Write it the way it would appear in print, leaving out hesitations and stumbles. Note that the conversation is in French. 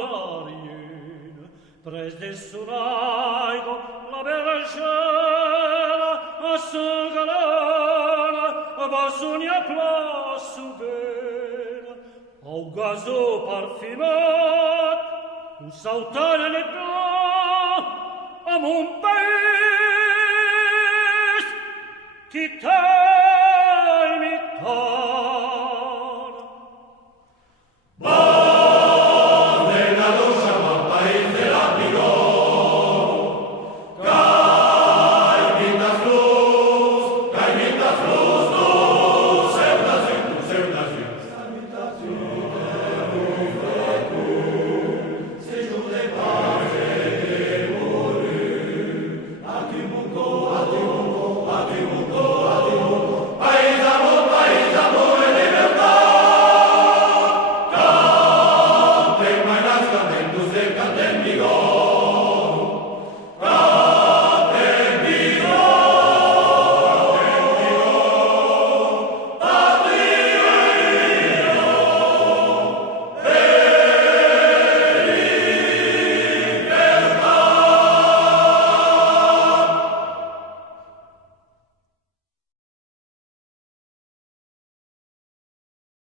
darien, pres de sonaigo la bergera, a sa galera, a basonia plaço bella, au gazo parfimat, un sautare le blanc, a mon pays, qui t'aime,